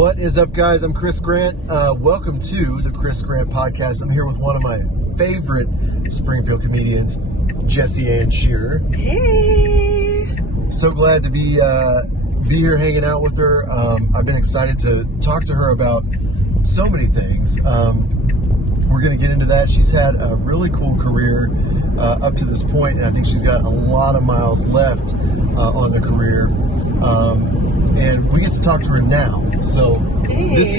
What is up, guys? I'm Chris Grant. Welcome to the Chris Grant Podcast. I'm here with one of my favorite Springfield comedians, Jessianne Scherer. Hey! So glad to be here hanging out with her. I've been excited to talk to her about so many things. We're going to get into that. She's had a really cool career up to this point, and I think she's got a lot of miles left on the career. And we get to talk to her now. So hey. this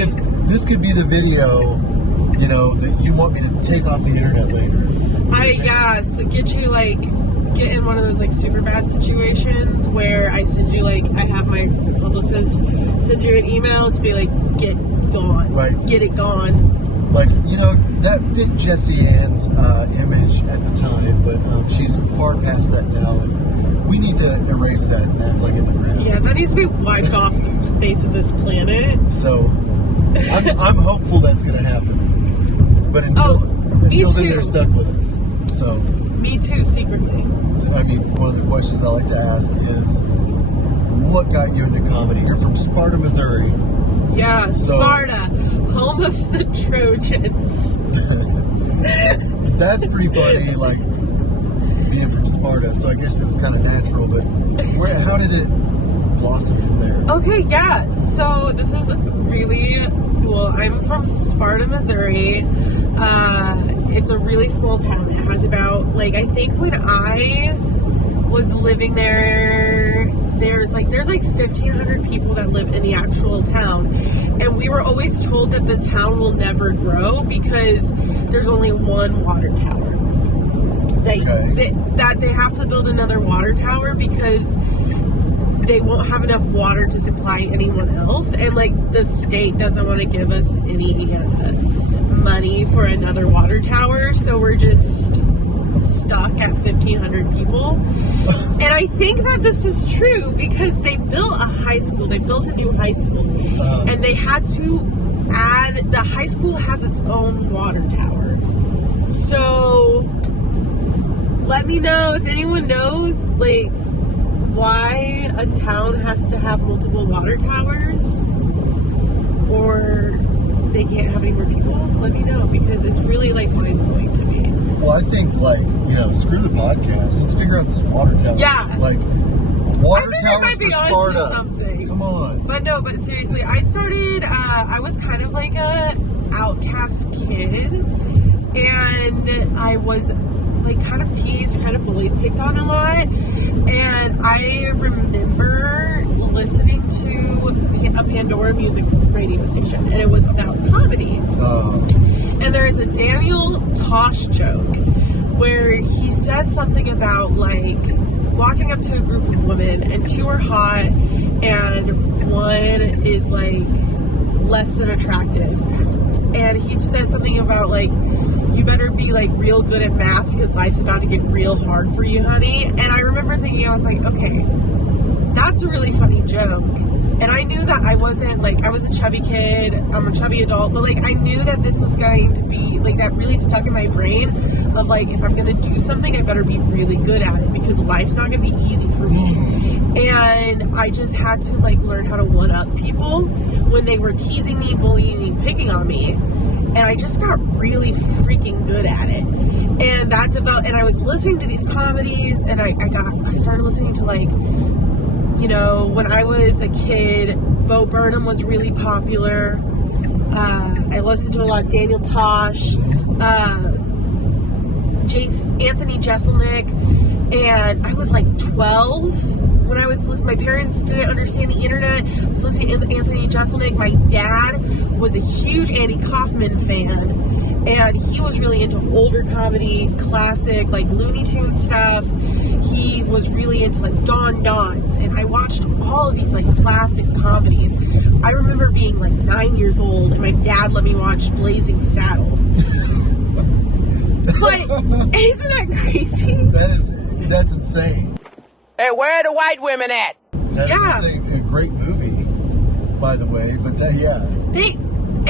could be the video, that you want me to take off the internet later. So get in one of those super bad situations where I send you I have my publicist send you an email to be get gone. Right. Get it gone. That fit Jessianne's image at the time, but she's far past that now, and we need to erase that and act like it never happened. Yeah, that needs to be wiped off the face of this planet. So, I'm hopeful that's going to happen. But until then, you're stuck with us. So, me too, secretly. So, one of the questions I like to ask is, what got you into comedy? You're from Sparta, Missouri. Yeah, Sparta, home of the Trojans. That's pretty funny, being from Sparta, so I guess it was kind of natural, but how did it blossom from there? Okay, yeah, so this is really cool. I'm from Sparta, Missouri. It's a really small town. It has about, I think when I was living there, there's 1,500 people that live in the actual town, and we were always told that the town will never grow because there's only one water tower. That they have to build another water tower because they won't have enough water to supply anyone else, and the state doesn't want to give us any money for another water tower, so we're just stuck at 1,500 people. And I think that this is true because they built a high school. They built a new high school, and they had to add. The high school has its own water tower. So let me know if anyone knows why a town has to have multiple water towers, or they can't have any more people. Let me know, because it's really mind-blowing to me. Well, I think screw the podcast. Let's figure out this water tower. Yeah. Water towers for Sparta. Something. Come on. But seriously, I started, I was kind of a outcast kid, and I was kind of teased, kind of bullied, picked on a lot. And I remember listening to a Pandora music radio station, and it was about comedy. And there is a Daniel Tosh joke where he says something about walking up to a group of women, and two are hot and one is less than attractive, and he said something about you better be real good at math because life's about to get real hard for you, honey. And I remember thinking, I was okay, that's a really funny joke. And I knew that I wasn't I was a chubby kid, I'm a chubby adult, but I knew that this was going to be that really stuck in my brain of if I'm gonna do something, I better be really good at it because life's not gonna be easy for me. And I just had to learn how to one up people when they were teasing me, bullying me, picking on me. And I just got really freaking good at it. And that developed, and I was listening to these comedies, and I started listening to when I was a kid, Bo Burnham was really popular. I listened to a lot of Daniel Tosh, Anthony Jeselnik, and I was 12 when I was listening. My parents didn't understand the internet. I was listening to Anthony Jeselnik. My dad was a huge Andy Kaufman fan, and he was really into older comedy, classic, Looney Tunes stuff. He was really into Don Knotts, and I watched all of these classic comedies. I remember being 9 years old, and my dad let me watch Blazing Saddles. But isn't that crazy? That's insane. Hey, where are the white women at? That's a great movie, by the way. But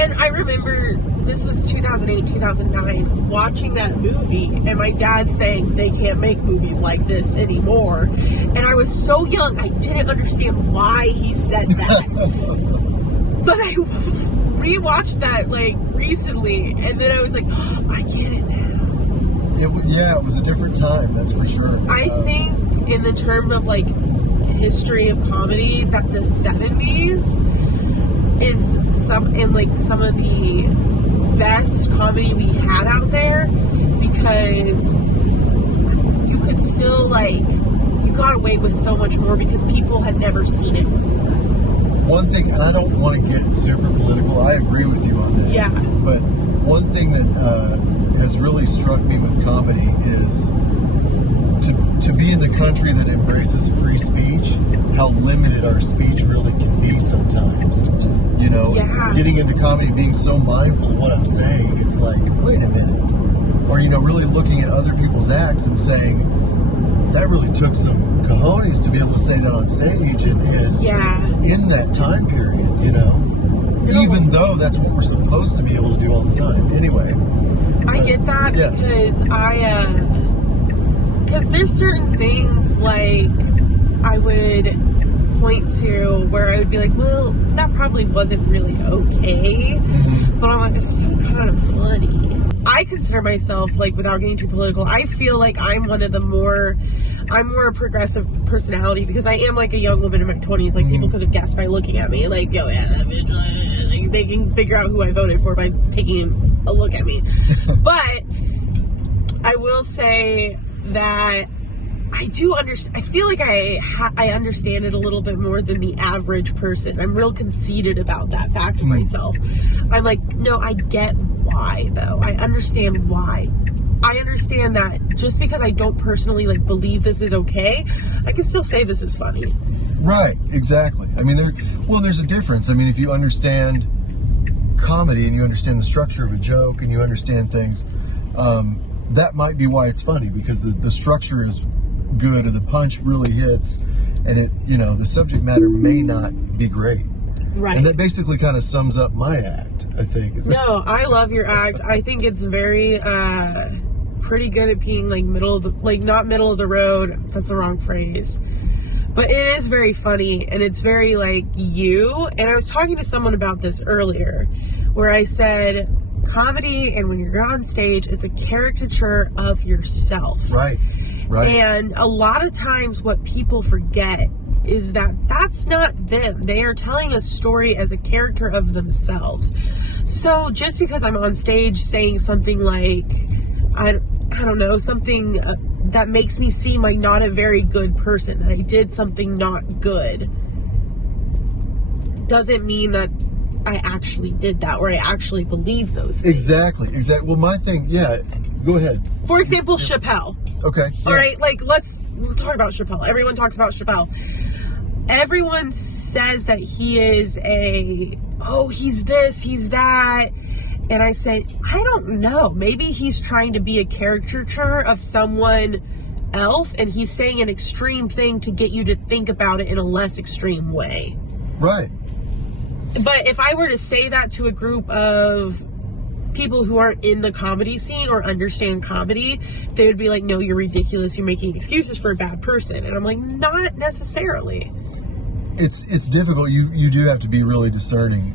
and I remember this was 2008, 2009, watching that movie, and my dad saying they can't make movies like this anymore. And I was so young, I didn't understand why he said that. But I rewatched that like recently, and then I was like, oh, I get it now. It was a different time, that's for sure. I think in the term of like history of comedy, that the 70s is some of the best comedy we had out there, because you could still you got away with so much more because people had never seen it before. One thing, and I don't want to get super political, I agree with you on that. Yeah. But one thing that has really struck me with comedy is to be in the country that embraces free speech, how limited our speech really can be sometimes. You know, getting into comedy, being so mindful of what I'm saying, it's like, wait a minute. Or, you know, really looking at other people's acts and saying, that really took some cojones to be able to say that on stage and in that time period, you know. Even though that's what we're supposed to be able to do all the time. Anyway. I get that because there's certain things like I would point to where I would be like, well, that probably wasn't really okay. Mm-hmm. But I'm like, it's still kind of funny. I consider myself, like, without getting too political, I feel like I'm more a progressive personality because I am like a young woman in my 20s. Like, people could have guessed by looking at me. Like, yo, yeah, that bitch, they can figure out who I voted for by taking a look at me. But I will say that I do understand. I feel like I understand it a little bit more than the average person. I'm real conceited about that fact of myself. I'm like, no, I get why, though. I understand why. I understand that just because I don't personally believe this is okay, I can still say this is funny. Right, exactly. I mean, there's a difference. I mean, if you understand comedy and you understand the structure of a joke and you understand things, that might be why it's funny, because the structure is good and the punch really hits, and it, you know, the subject matter may not be great. Right. And that basically kind of sums up my act, I think. No, I love your act. I think it's very pretty good at being not middle of the road. That's the wrong phrase. But it is very funny, and it's very you. And I was talking to someone about this earlier, where I said comedy, and when you're on stage, it's a caricature of yourself. Right. Right. And a lot of times what people forget is that that's not them. They are telling a story as a character of themselves. So just because I'm on stage saying something like, I don't know, something that makes me seem like not a very good person, that I did something not good, doesn't mean that I actually did that, or I actually believe those things. Exactly. Well, my thing, go ahead. For example, Chappelle. Okay. Yeah. All right, let's talk about Chappelle. Everyone talks about Chappelle. Everyone says that he is he's this, he's that. And I say, I don't know. Maybe he's trying to be a caricature of someone else, and he's saying an extreme thing to get you to think about it in a less extreme way. Right. But if I were to say that to a group of people who aren't in the comedy scene or understand comedy, they would be like, no, you're ridiculous. You're making excuses for a bad person. And I'm like, not necessarily. It's difficult. You do have to be really discerning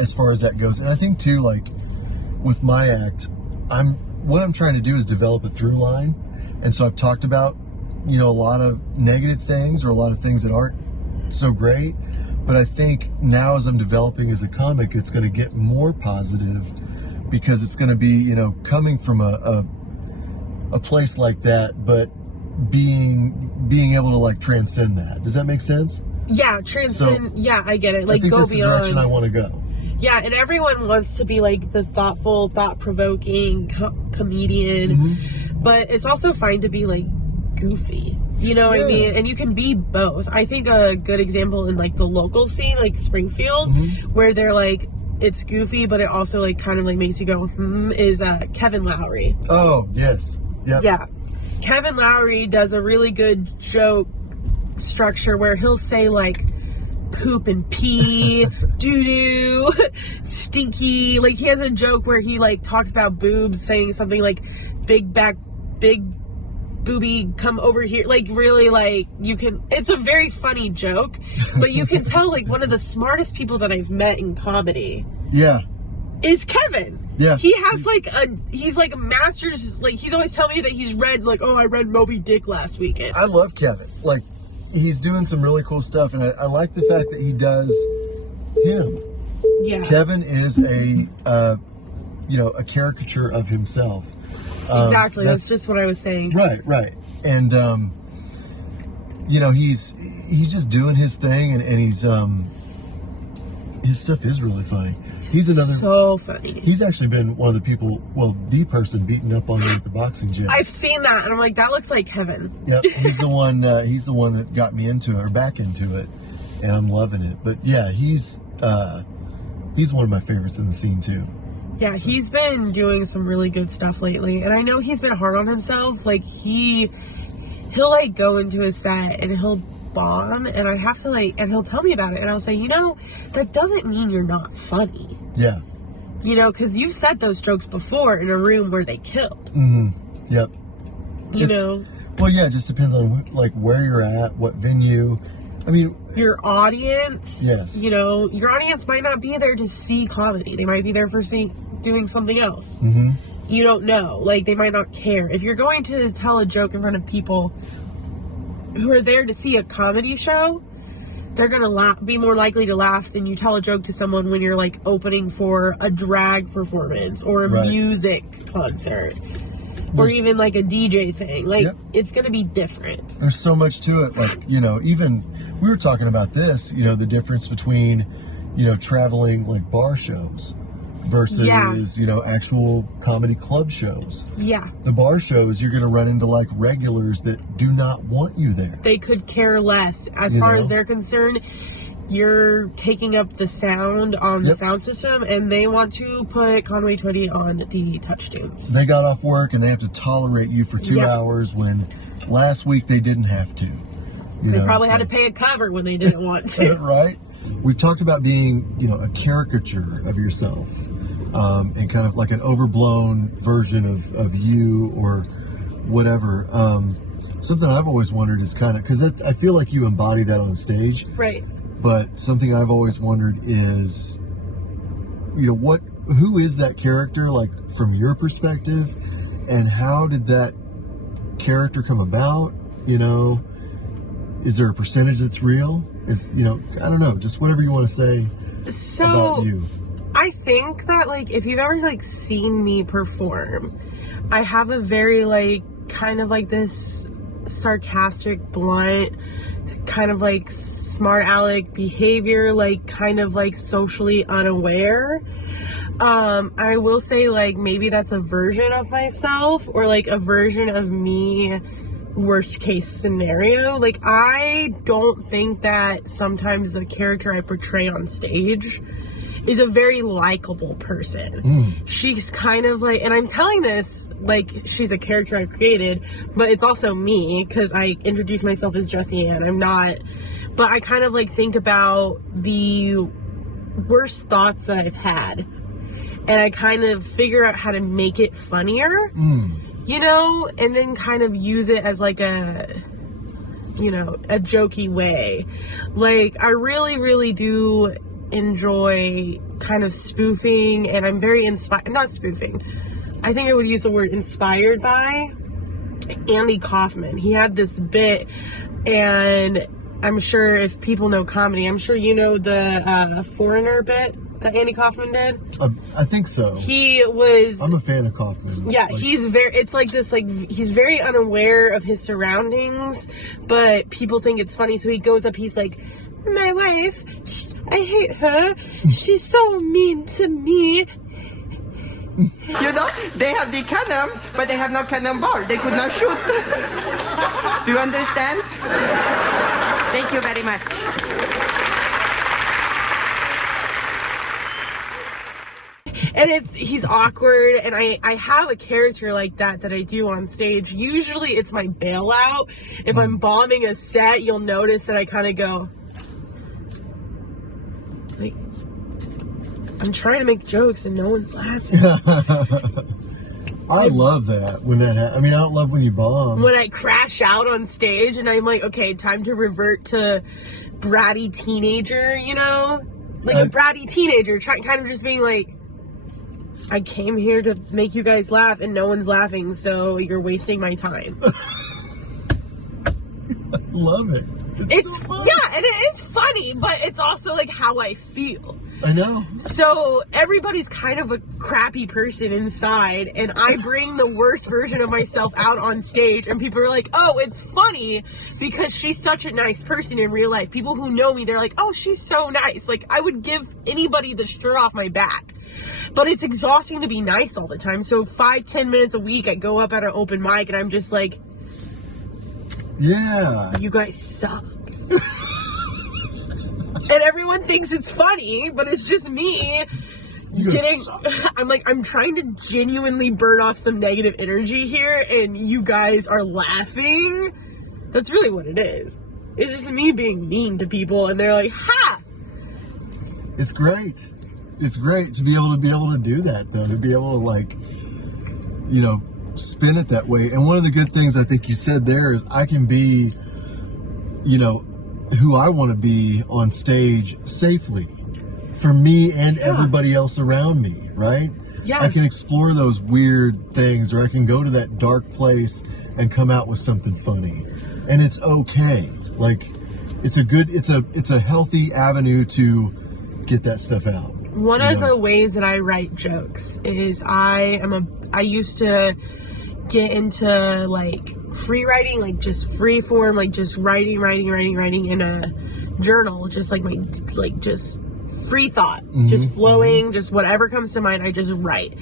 as far as that goes. And I think too, with my act, what I'm trying to do is develop a through line. And so I've talked about, a lot of negative things or a lot of things that aren't so great. But I think now as I'm developing as a comic, it's going to get more positive, because it's going to be, coming from a place like that, but being able to transcend that. Does that make sense? Yeah, transcend. So, yeah, I get it. I think go that's beyond. The direction I want to go. Yeah, and everyone wants to be the thoughtful, thought-provoking comedian, mm-hmm. But it's also fine to be goofy. You know what I mean? And you can be both. I think a good example in the local scene, Springfield, mm-hmm. where they're it's goofy, but it also kind of makes you go, is Kevin Lowry. Oh, yes. Yep. Yeah. Kevin Lowry does a really good joke structure where he'll say poop and pee, doo-doo, stinky. He has a joke where he talks about boobs, saying something big booby, come over here. Like, really, like, you can, it's a very funny joke, but you can tell, like, one of the smartest people that I've met in comedy. Yeah. Is Kevin. Yeah. He has, he's like a master's, like, he's always telling me that he's read, like, oh, I read Moby Dick last weekend. I love Kevin. Like, he's doing some really cool stuff, and I like the fact that he does him. Yeah. Kevin is a caricature of himself. Exactly. That's just what I was saying. Right. And, he's just doing his thing, and he's, his stuff is really funny. He's so funny. He's actually been one of the people, the person beating up on me at the boxing gym. I've seen that, and I'm like, that looks like Kevin. Yep, he's the one that got me into it, or back into it, and I'm loving it. But yeah, he's one of my favorites in the scene too. Yeah, he's been doing some really good stuff lately, and I know he's been hard on himself. Like, he'll like go into a set and he'll bomb, and I have to and he'll tell me about it, and I'll say, that doesn't mean you're not funny. Yeah. Because you've said those jokes before in a room where they killed. Mm-hmm. Yep. Well, yeah, it just depends on where you're at, what venue. I mean, your audience. Yes. Your audience might not be there to see comedy. They might be there for doing something else. Mm-hmm. You don't know. Like, they might not care. If you're going to tell a joke in front of people who are there to see a comedy show, they're gonna be more likely to laugh than you tell a joke to someone when you're like opening for a drag performance or a music concert or even like a DJ thing. Like, it's gonna be different. There's so much to it. Like, even we were talking about this, the difference between, traveling like bar shows versus, actual comedy club shows. Yeah. The bar shows, you're going to run into like regulars that do not want you there. They could care less. As far as they're concerned, you're taking up the sound on the sound system, and they want to put Conway Twitty on the touch tunes. They got off work and they have to tolerate you for 2 hours when last week they didn't have to. They probably had to pay a cover when they didn't want to. Right? We've talked about being, a caricature of yourself, and kind of like an overblown version of you or whatever. Something I've always wondered is kind of, because I feel like you embody that on stage. Right. But something I've always wondered is, who is that character, like, from your perspective, and how did that character come about? Is there a percentage that's real? I don't know, just whatever you want to say about you. I think that, if you've ever, seen me perform, I have a very, kind of this sarcastic, blunt, kind of, smart aleck behavior, kind of, socially unaware. I will say, maybe that's a version of myself, or, a version of me, worst case scenario. I don't think that sometimes the character I portray on stage is a very likable person. She's kind of and I'm telling this she's a character I've created, but it's also me, because I introduce myself as Jessianne. I'm not, but I kind of think about the worst thoughts that I've had, and I kind of figure out how to make it funnier. And then kind of use it as a jokey way. I really, really do enjoy kind of spoofing, and I'm very not spoofing. I think I would use the word inspired by Andy Kaufman. He had this bit, and I'm sure if people know comedy, I'm sure you know the Foreigner bit that Andy Kaufman did. I think so. I'm a fan of Kaufman. Yeah, he's he's very unaware of his surroundings, but people think it's funny, so he goes up, he's like, my wife, I hate her, she's so mean to me. They have the cannon, but they have no cannonball. They could not shoot. Do you understand? Thank you very much. And he's awkward, and I have a character like that I do on stage. Usually it's my bailout. If I'm bombing a set, you'll notice that I kind of go, I'm trying to make jokes and no one's laughing. I love that when that happens. I mean, I don't love when you bomb. When I crash out on stage and I'm like, okay, time to revert to bratty teenager, you know? Like a bratty teenager, kind of just being like, I came here to make you guys laugh and no one's laughing, so you're wasting my time. I love it. It's so funny. Yeah, and it is funny, but it's also like how I feel. I know. So everybody's kind of a crappy person inside, and I bring the worst version of myself out on stage, and people are like, oh, it's funny because she's such a nice person in real life. People who know me, they're like, oh, she's so nice. Like, I would give anybody the shirt off my back. But it's exhausting to be nice all the time. So 5-10 minutes a week, I go up at an open mic, and I'm just like, yeah, you guys suck. And everyone thinks it's funny, but it's just me getting, I'm trying to genuinely burn off some negative energy here, and you guys are laughing. That's really what it is. It's just me being mean to people, and they're like, ha! It's great. It's great to be able to do that, though, to be able to, like, you know, spin it that way. And one of the good things I think you said there is I can be, you know, who I want to be on stage safely for me and everybody else around me, right? Yeah. I can explore those weird things, or I can go to that dark place and come out with something funny. And it's okay. Like, it's a healthy avenue to get that stuff out. One of the ways that I write jokes is I used to get into like free writing, like just free form, like just writing in a journal, just like just free thought, just flowing, just whatever comes to mind, I just write.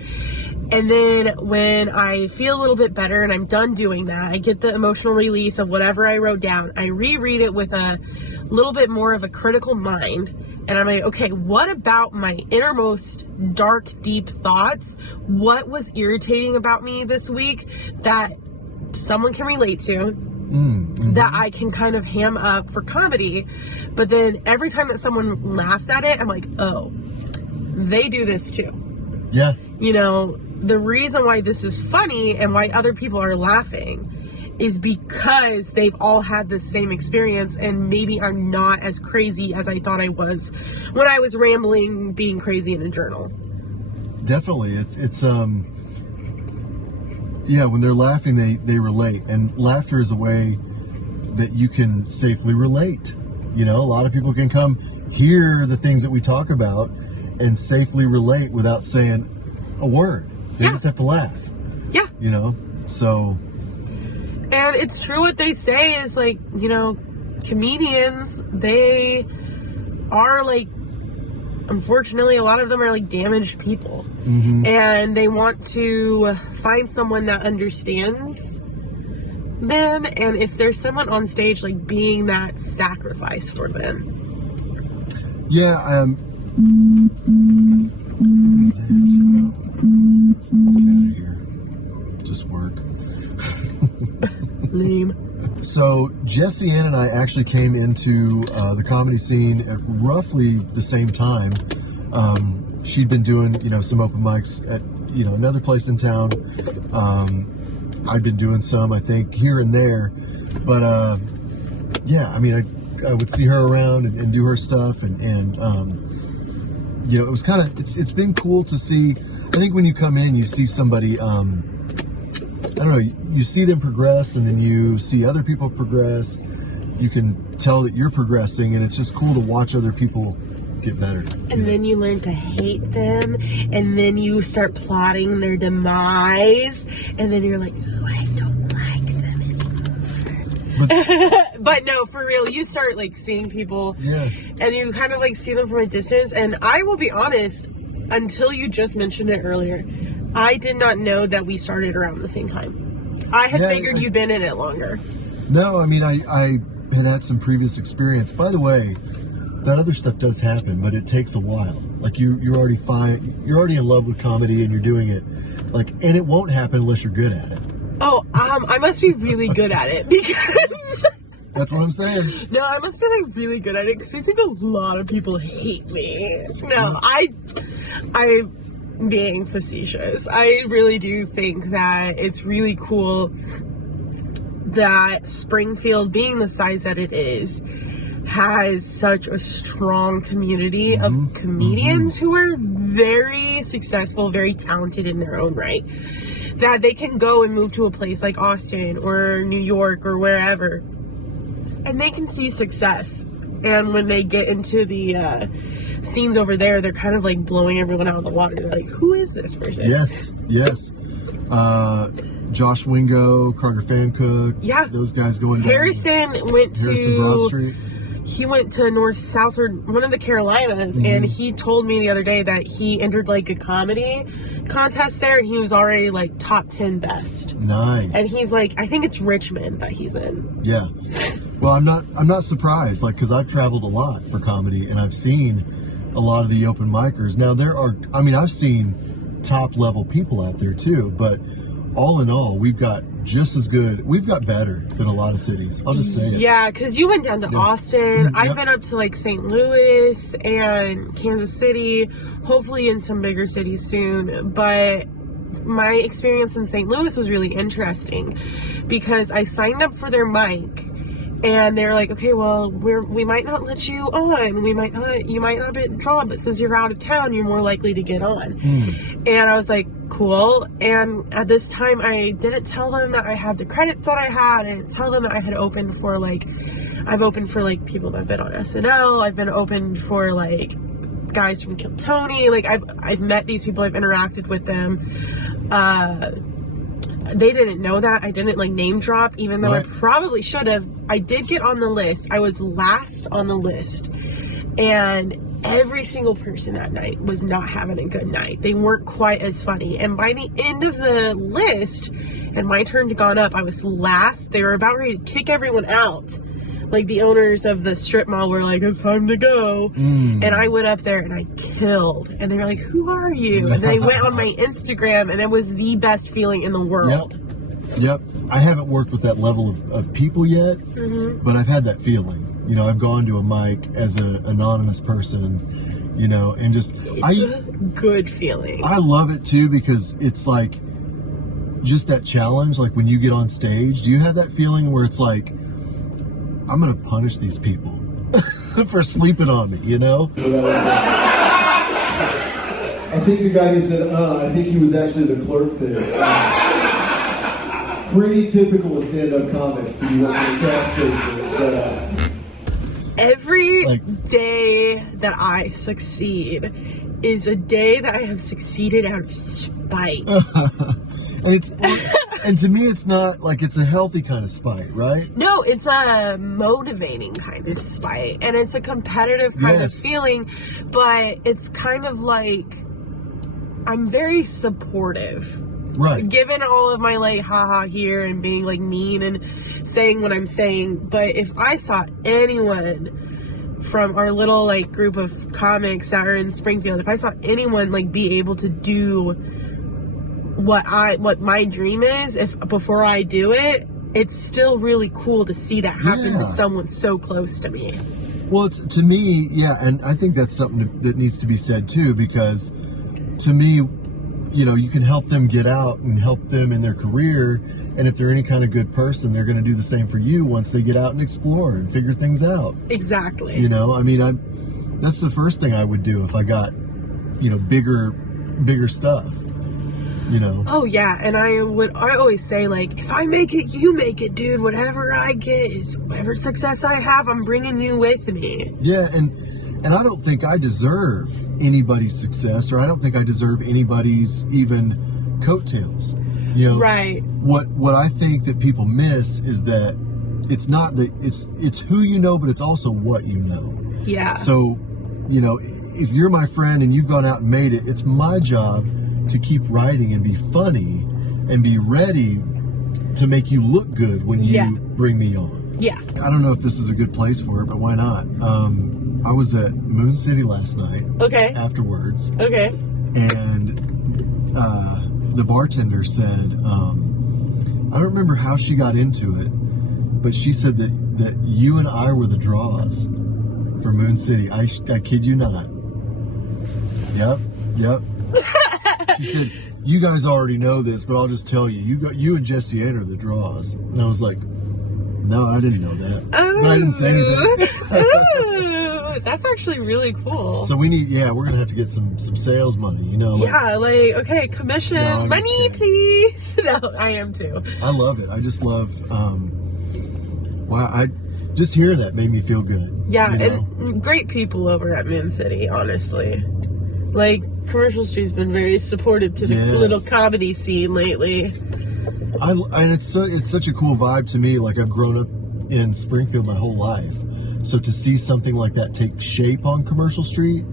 And then when I feel a little bit better and I'm done doing that, I get the emotional release of whatever I wrote down. I reread it with a little bit more of a critical mind. And I'm like, okay, what about my innermost dark, deep thoughts? What was irritating about me this week that someone can relate to, that I can kind of ham up for comedy? But then every time that someone laughs at it, I'm like, oh, they do this too. Yeah. You know, the reason why this is funny and why other people are laughing is because they've all had the same experience, and maybe I'm not as crazy as I thought I was when I was rambling, being crazy in a journal. Definitely. It's yeah, when they're laughing, they relate. And laughter is a way that you can safely relate. You know, a lot of people can come hear the things that we talk about and safely relate without saying a word. They just have to laugh. Yeah. You know, so... And it's true what they say is, like, you know, comedians, they are, like, unfortunately, a lot of them are, like, damaged people. And they want to find someone that understands them. And if there's someone on stage, like, being that sacrifice for them. Yeah, just work. Lame. So Jessianne and I actually came into the comedy scene at roughly the same time. She'd been doing, you know, some open mics at, you know, another place in town. I'd been doing some, I think, here and there. But yeah, I mean, I would see her around and do her stuff, and you know, it was kind of, it's been cool to see. I think when you come in, you see somebody, I don't know, you see them progress, and then you see other people progress. You can tell that you're progressing, and it's just cool to watch other people get better. And then you learn to hate them, and then you start plotting their demise, and then you're like, oh, I don't like them anymore. But no, for real, you start like seeing people, and you kind of like see them from a distance. And I will be honest, until you just mentioned it earlier, I did not know that we started around the same time. I had figured you'd been in it longer. No, I mean, I had some previous experience. By the way, that other stuff does happen, but it takes a while. Like you're already fine. You're already in love with comedy, and you're doing it. Like, and it won't happen unless you're good at it. Oh, I must be really good at it because. That's what I'm saying. No, I must be like really good at it because I think a lot of people hate me. No, I being facetious. I really do think that it's really cool that Springfield, being the size that it is, has such a strong community of comedians who are very successful, very talented in their own right, that they can go and move to a place like Austin or New York or wherever, and they can see success. And when they get into the scenes over there, they're kind of like blowing everyone out of the water. They're like, who is this person? Yes. Josh Wingo, Carter Fancook. Yeah. Those guys going down. Harrison went Harrison to... Broad Street. He went to North Southward, one of the Carolinas, and he told me the other day that he entered like a comedy contest there, and he was already like top 10 best. Nice. And he's like, I think it's Richmond that he's in. Yeah. Well, I'm not surprised, like, because I've traveled a lot for comedy, and I've seen a lot of the open micers. Now I've seen top level people out there too, but all in all, we've got better than a lot of cities. I'll just say it. Yeah, because you went down to Austin. I've been up to like St. Louis and Kansas City, hopefully in some bigger cities soon. But my experience in St. Louis was really interesting because I signed up for their mic. And they're like, okay, well, we might not let you on. You might not be drawn, but since you're out of town, you're more likely to get on. And I was like, cool. And at this time, I didn't tell them that I had the credits that I had. I didn't tell them that I had opened for I've opened for like people that have been on SNL. I've been opened for like guys from Kill Tony. Like I've met these people. I've interacted with them. They didn't know that. I didn't like name drop, even though I probably should have. I did get on the list. I was last on the list. And every single person that night was not having a good night. They weren't quite as funny. And by the end of the list, and my turn to gone up, I was last. They were about ready to kick everyone out. Like the owners of the strip mall were like, it's time to go. And I went up there and I killed. And they were like, who are you? And they went on my Instagram, and it was the best feeling in the world. Yep. I haven't worked with that level of people yet, but I've had that feeling. You know, I've gone to a mic as an anonymous person, you know, and just... It's a good feeling. I love it too, because it's like just that challenge. Like when you get on stage, do you have that feeling where it's like, I'm going to punish these people for sleeping on me, you know? I think the guy who said, I think he was actually the clerk there. Pretty typical of stand-up comics to be working at gas stations. Every day that I succeed is a day that I have succeeded out of spite. And to me, it's not like it's a healthy kind of spite, right? No, it's a motivating kind of spite, and it's a competitive kind of feeling, but it's kind of like I'm very supportive. Right. Given all of my like haha here and being like mean and saying what I'm saying, but if I saw anyone from our little like group of comics that are in Springfield, if I saw anyone like be able to do what my dream is, if before I do it, it's still really cool to see that happen to someone so close to me. Well, it's to me, and I think that's something that needs to be said too, because to me, you know, you can help them get out and help them in their career, and if they're any kind of good person, they're going to do the same for you once they get out and explore and figure things out. Exactly. You know, I mean, that's the first thing I would do if I got, you know, bigger stuff. You know. Oh yeah, and I always say, like, if I make it, you make it, dude. Whatever I get is whatever success I have, I'm bringing you with me. Yeah, and I don't think I deserve anybody's success, or I don't think I deserve anybody's even coattails. You know, right? What I think that people miss is that it's not it's who you know, but it's also what you know. Yeah. So, you know, if you're my friend and you've gone out and made it, it's my job to keep writing and be funny and be ready to make you look good when you bring me on. Yeah. I don't know if this is a good place for it, but why not? I was at Moon City last night. Okay. Afterwards. Okay. And the bartender said, I don't remember how she got into it, but she said that you and I were the draws for Moon City. I kid you not. Yep. She said, "You guys already know this, but I'll just tell you. You and Jessianne are the draws." And I was like, "No, I didn't know that." But I didn't say anything. Ooh, that's actually really cool. So we're gonna have to get some sales money, you know. Okay, commission, No, money, please. No, I am too. I love it. I just love. I just hearing that made me feel good. Yeah, you know? and great people over at Moon City, honestly. Like, Commercial Street's been very supportive to the little comedy scene lately. And it's such a cool vibe to me. Like, I've grown up in Springfield my whole life, so to see something like that take shape on Commercial Street,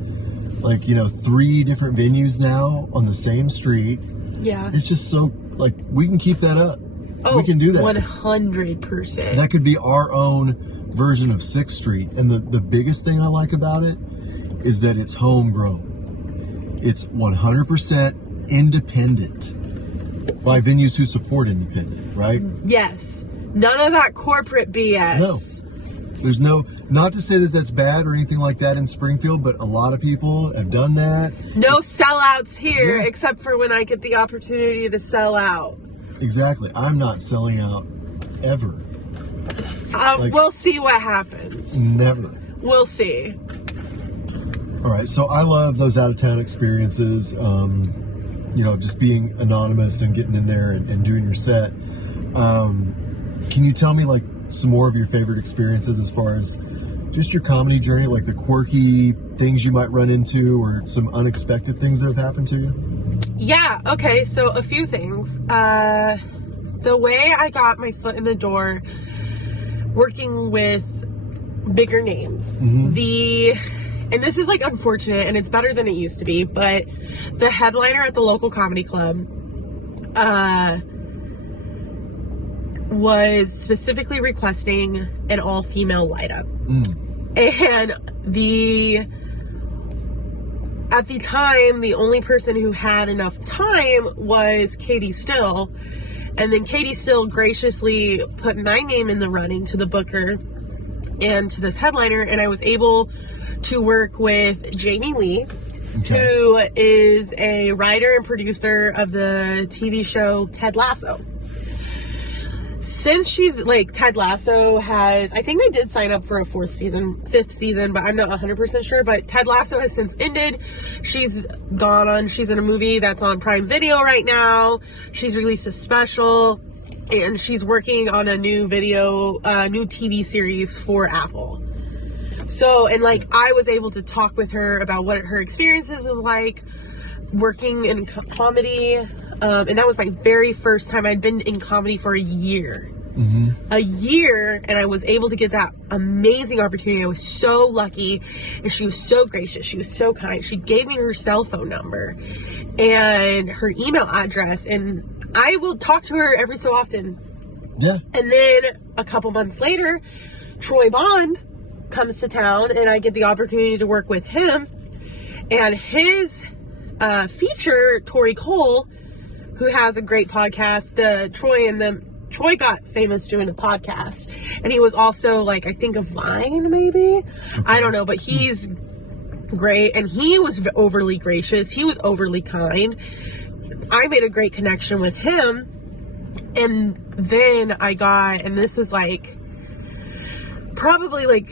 like, 3 different venues now on the same street. Yeah. It's just so, like, we can keep that up. Oh, we can do that. 100%. That could be our own version of 6th Street. And the biggest thing I like about it is that it's homegrown. It's 100% independent by venues who support independent, right? Yes. None of that corporate BS. No. There's not to say that that's bad or anything like that in Springfield, but a lot of people have done that. No sellouts here, Yeah. except for when I get the opportunity to sell out. Exactly. I'm not selling out ever. We'll see what happens. Never. We'll see. All right. So I love those out-of-town experiences, just being anonymous and getting in there and doing your set. Can you tell me, like, some more of your favorite experiences as far as just your comedy journey, like the quirky things you might run into or some unexpected things that have happened to you? Yeah, okay, so a few things. The way I got my foot in the door working with bigger names, and this is, like, unfortunate, and it's better than it used to be, but the headliner at the local comedy club was specifically requesting an all-female light-up. And at the time, the only person who had enough time was Katie Still. And then Katie Still graciously put my name in the running to the booker and to this headliner. And I was able to work with Jamie Lee, who is a writer and producer of the TV show Ted Lasso. Since she's, like, Ted Lasso has, I think they did sign up for a 5th season, but I'm not 100% sure, but Ted Lasso has since ended. She's in a movie that's on Prime Video right now. She's released a special, and she's working on a new TV series for Apple. So, and, like, I was able to talk with her about what her experiences is like working in comedy. And that was my very first time. I'd been in comedy for a year. A year, and I was able to get that amazing opportunity. I was so lucky, and she was so gracious. She was so kind. She gave me her cell phone number and her email address, and I will talk to her every so often. Yeah. And then a couple months later, Troy Bond comes to town, and I get the opportunity to work with him. And his feature, Tori Cole, who has a great podcast, Troy got famous doing a podcast, and he was also, like, I think a Vine, maybe? I don't know, but he's great, and he was overly gracious. He was overly kind. I made a great connection with him, and then and this is, like, probably, like,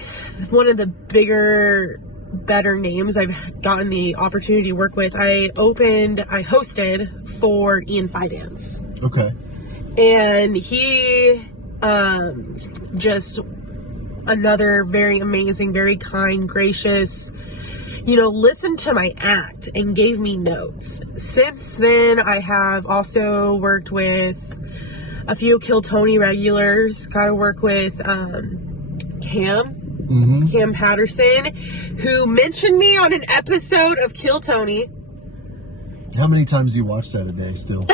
one of the better names I've gotten the opportunity to work with. I hosted for Ian Fidance. Okay. And he just another very amazing, very kind, gracious, listened to my act and gave me notes. Since then, I have also worked with a few Kill Tony regulars. Got to work with Cam Patterson, who mentioned me on an episode of Kill Tony. How many times do you watch that a day still?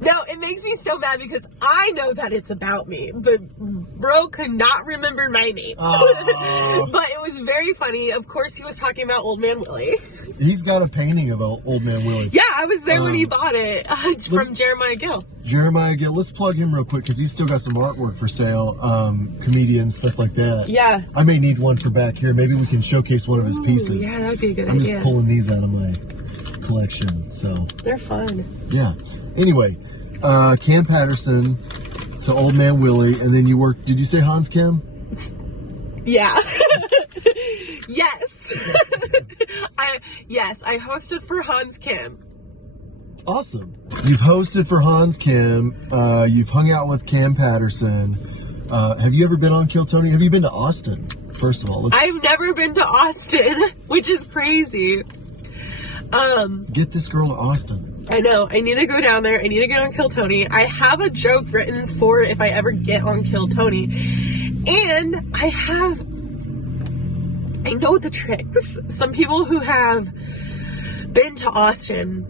No, it makes me so mad because I know that it's about me, but bro could not remember my name. But it was very funny. Of course, he was talking about Old Man Willie. He's got a painting of Old Man Willie. Yeah, I was there when he bought it from Jeremiah Gill. Jeremiah Gill, let's plug him real quick because he's still got some artwork for sale, comedians, stuff like that. Yeah. I may need one for back here. Maybe we can showcase one of his pieces. Yeah, that'd be a good I'm idea. just pulling these out of my collection. So they're fun. yeah. Anyway, Cam Patterson to Old Man Willie, and then you worked. Did you say Hans Kim? Yeah. Yes. I hosted for Hans Kim. Awesome. You've hosted for Hans Kim. You've hung out with Cam Patterson. Have you ever been on Kill Tony? Have you been to Austin? First of all, I've never been to Austin, which is crazy. Get this girl to Austin. I know. I need to go down there. I need to get on Kill Tony. I have a joke written for if I ever get on Kill Tony. And I know the tricks. Some people who have been to Austin,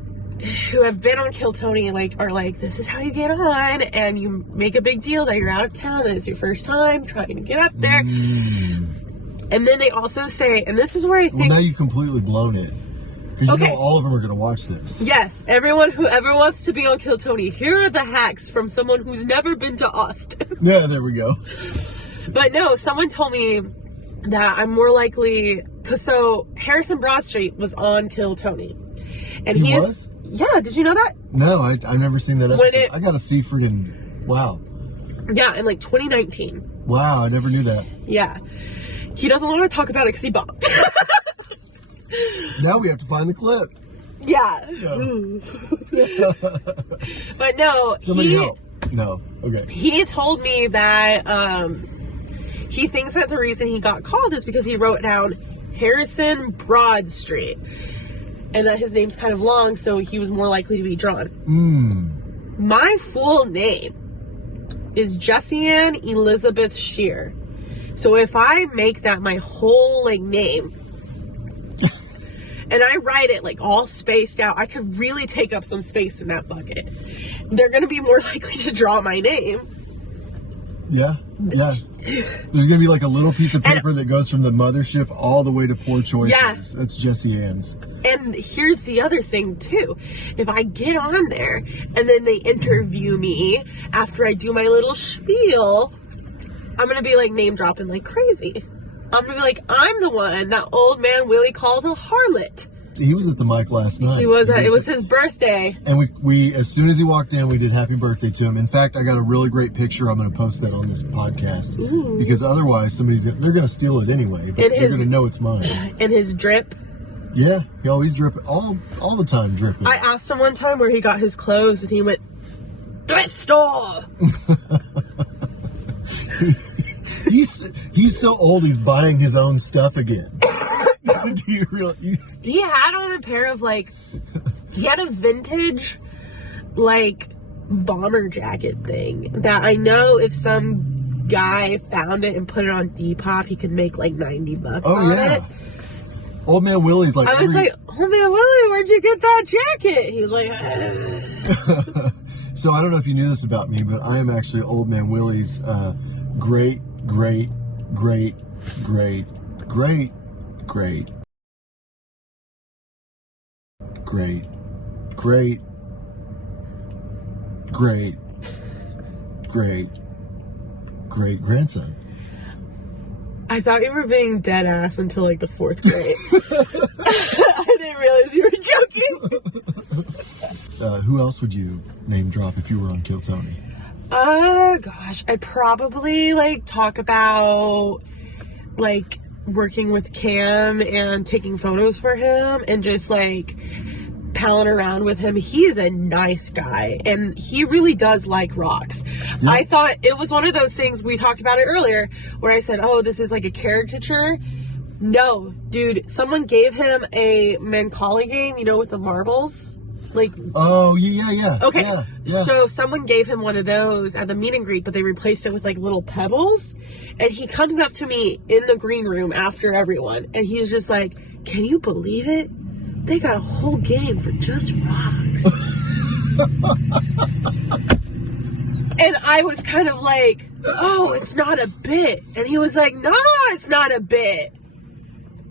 who have been on Kill Tony, are like, this is how you get on, and you make a big deal that you're out of town and it's your first time trying to get up there. And then they also say, and this is where I think... Well, now you've completely blown it. Because you know all of them are going to watch this. Yes, everyone who ever wants to be on Kill Tony, here are the hacks from someone who's never been to Austin. Yeah, there we go. But no, someone told me that I'm more likely... So, Harrison Broadstreet was on Kill Tony. And he was? Yeah, did you know that? No, I've never seen that episode. I got to see friggin'... Wow. Yeah, in 2019. Wow, I never knew that. Yeah. He doesn't want to talk about it because he bombed. Now we have to find the clip. Yeah. But no, somebody help. No. Okay. He told me that he thinks that the reason he got called is because he wrote down Harrison Broadstreet, and that his name's kind of long, so he was more likely to be drawn. My full name is Jessianne Elizabeth Scherer. So if I make that my whole name, and I write it all spaced out, I could really take up some space in that bucket. They're going to be more likely to draw my name. Yeah. There's going to be a little piece of paper that goes from the mothership all the way to Poor Choices. Yeah. That's Jessianne's. And here's the other thing, too. If I get on there and then they interview me after I do my little spiel, I'm going to be name dropping like crazy. I'm going to be like, I'm the one that Old Man Willie calls a harlot. He was at the mic last night. He was. It was his birthday. And we as soon as he walked in, we did happy birthday to him. In fact, I got a really great picture. I'm going to post that on this podcast. Ooh. Because otherwise they're going to steal it anyway. But they're going to know it's mine. And his drip. Yeah, he always drip all the time dripping. I asked him one time where he got his clothes, and he went, thrift store. He's so old. He's buying his own stuff again. Do you really? He had on a pair of he had a vintage bomber jacket thing that I know if some guy found it and put it on Depop, he could make $90 on it. Old Man Willie's I was like, Old Man Willie, where'd you get that jacket? He was like, So I don't know if you knew this about me, but I am actually Old Man Willie's great grandson. I thought you were being dead ass until the 4th grade. I didn't realize you were joking. Who else would you name drop if you were on Kill Tony? Gosh, I'd probably talk about working with Cam and taking photos for him and just palling around with him. He's a nice guy and he really does like rocks. Yep. I thought it was one of those things, we talked about it earlier, where I said, oh, this is a caricature. No, dude, someone gave him a Mancala game, with the marbles. Oh, yeah. Okay, yeah. So someone gave him one of those at the meet and greet, but they replaced it with little pebbles. And he comes up to me in the green room after everyone, and he's just like, can you believe it? They got a whole game for just rocks. And I was kind of like, oh, it's not a bit. And he was like, no, it's not a bit.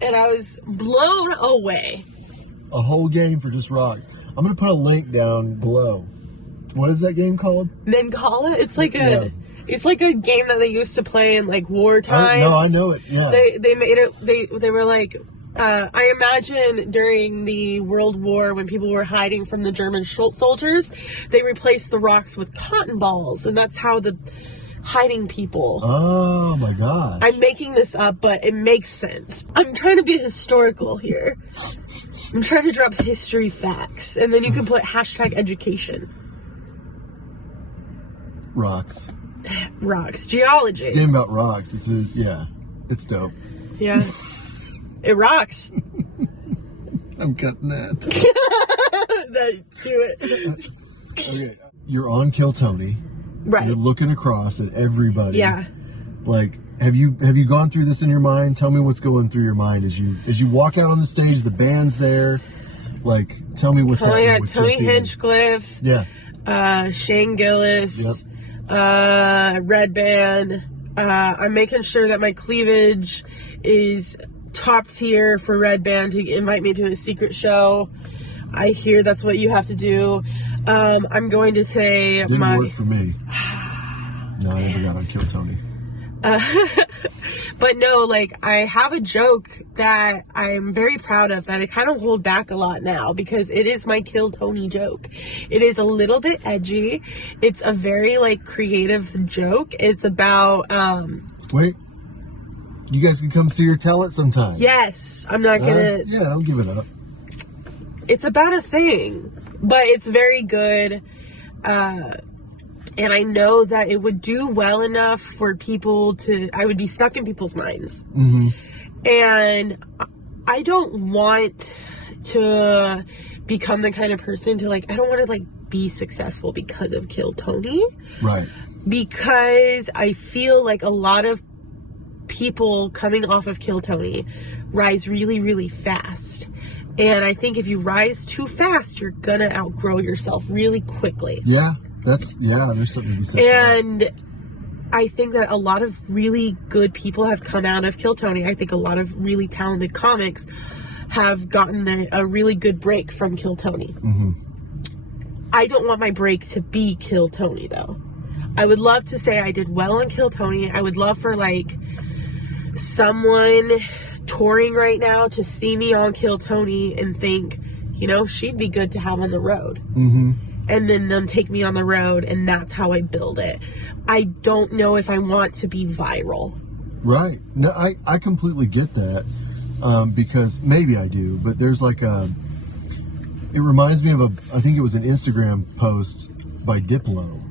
And I was blown away. A whole game for just rocks. I'm going to put a link down below. What is that game called? Mancala? It's it's a game that they used to play in war times. No, I know it. Yeah. They made it. They were I imagine during the World War, when people were hiding from the German soldiers, they replaced the rocks with cotton balls, and that's how the hiding people. Oh my gosh. I'm making this up, but it makes sense. I'm trying to be historical here. I'm trying to drop history facts, and then you can put #education. Rocks. Rocks. Geology. It's a game about rocks. It's dope. Yeah. It rocks. I'm cutting that. Do it. Okay. You're on Kill Tony. Right. You're looking across at everybody. Yeah. Like, have you gone through this in your mind? Tell me what's going through your mind as you walk out on the stage. The band's there. Like, tell me what's happening with Tony Jessianne. Hinchcliffe. Yeah. Shane Gillis. Yep. Red Band. I'm making sure that my cleavage is top tier for Red Band to invite me to a secret show. I hear that's what you have to do. I'm going to say Didn't work for me. No, I never got on Kill Tony. But no, like, I have a joke that I'm very proud of that I kind of hold back a lot now because it is my Kill Tony joke. It is a little bit edgy. It's a very, like, creative joke. It's about, Wait. You guys can come see her tell it sometime. yes, I'm not gonna, Yeah, don't give it up. it's about a thing, but it's very good. And I know that it would do well enough for people I would be stuck in people's minds. Mm-hmm. And I don't want to become the kind of person to, like, I don't want to, like, be successful because of Kill Tony. Right. Because I feel like a lot of people coming off of Kill Tony rise really, really fast. And I think if you rise too fast, you're gonna outgrow yourself really quickly. Yeah. There's something to be said. And I think that a lot of really good people have come out of Kill Tony. I think a lot of really talented comics have gotten a really good break from Kill Tony. Mm-hmm. I don't want my break to be Kill Tony, though. I would love to say I did well on Kill Tony. I would love for, like, someone touring right now to see me on Kill Tony and think, you know, she'd be good to have on the road. Mm-hmm. And then them take me on the road, and that's how I build it. I don't know if I want to be viral. Right. No, I completely get that. Because maybe I do, but there's like it reminds me of I think it was an Instagram post by Diplo.